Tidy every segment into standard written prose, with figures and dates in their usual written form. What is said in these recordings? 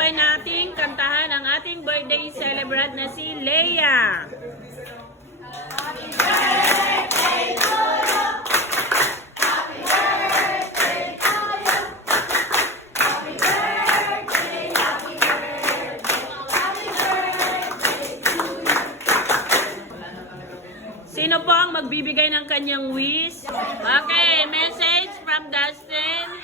sabay nating kantahan ang ating birthday celebrant na si Leia. Sino po ang magbibigay ng kanyang wish? Okay, message from Dustin.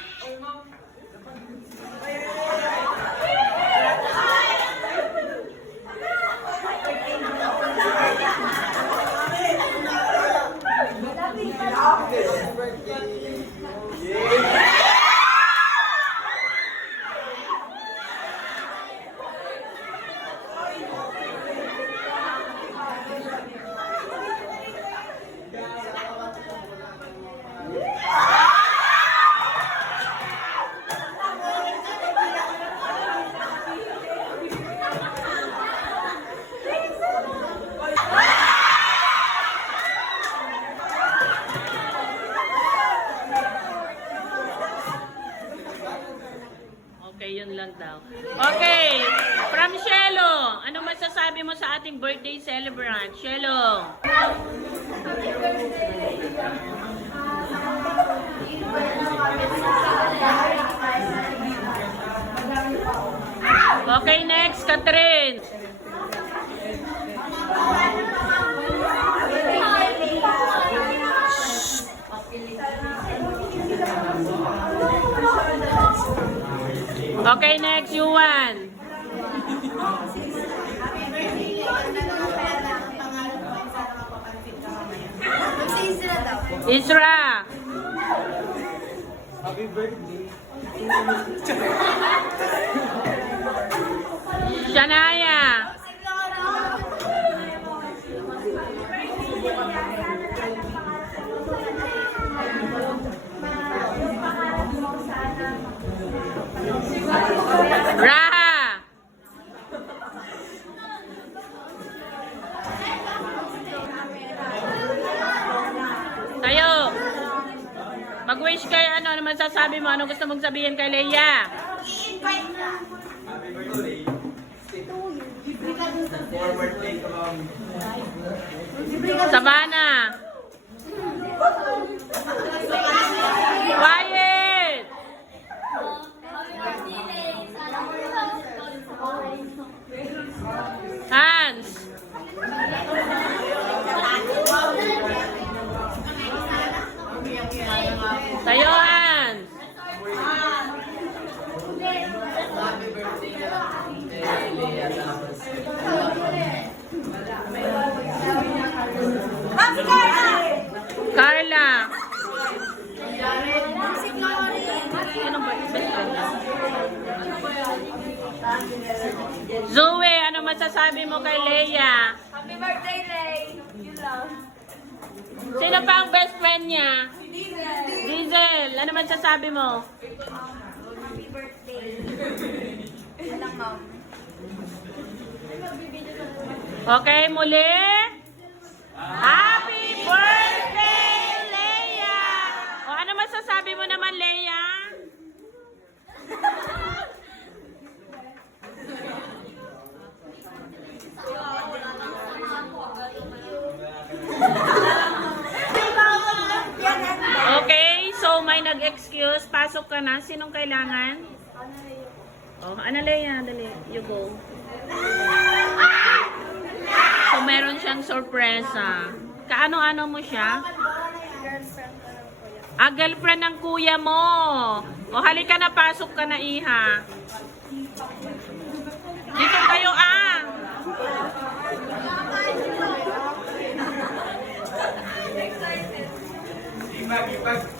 Okay, yun lang daw. Okay, from Shelo, ano masasabi mo sa ating birthday celebrant? Shelo. Okay, next, Catherine. Okay, next, Yuan. Isra. Happy birthday. Shania. Raha. Tayo. Mag-wish kay ano masasabi mo? Ano gusto mong sabihin kay Leia? Happy birthday. Forward take Savannah. Quiet. Hans. Tayo, Hans. Carla. Sino ba? Best friend niya? Zoe, ano masasabi mo kay Leia? Happy birthday, Lay! You love. Sino pa ang best friend niya? Diesel, ano masasabi mo? Happy birthday. Walang mom. Okay, muli. Happy birthday, Leia! O ano masasabi mo naman, Leia? Okay, so may nag-excuse. Pasok ka na. Sinong kailangan? Oh, ano Leia? Dali, you go. So meron siyang sorpresa. Kaano-ano mo siya? Ah, girlfriend ng kuya mo. O halika na, pasok ka na, iha. Dito kayo, ah. Ipag-ipag.